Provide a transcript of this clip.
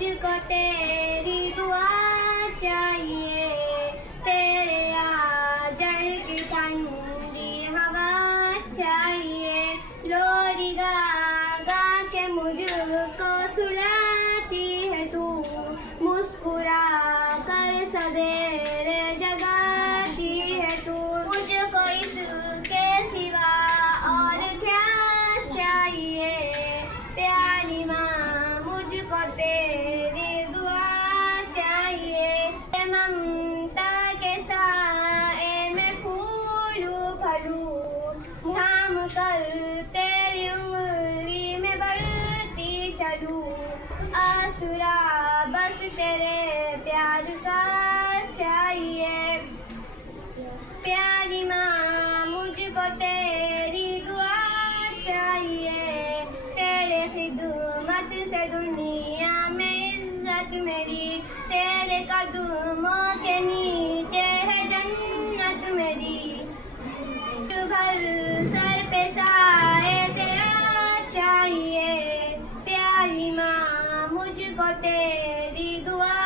मुझको तेरी दुआ चाहिए, तेरे आंचल की ठंडी हवा चाहिए। लोरी गा गा के मुझको सुलाती है तू, मुस्कुरा कर सवेरे जगाती है तू। मुझको इसके सिवा और क्या चाहिए, प्यारी माँ मुझको तेरी दुआ चाहिए। ममता के साए में फूलूं फलूं, थाम कर तेरी उंगली में बढ़ती चलूं। आसरा बस तेरे प्यार का चाहिए, प्यारी माँ मुझको तेरी दुआ चाहिए। तेरे खिदमत से दुनिया में इज्जत मेरी, तेरे कदमों के नीचे है जन्नत मेरी। भर सर पे साए तेरा चाहिए, प्यारी माँ मुझको तेरी दुआ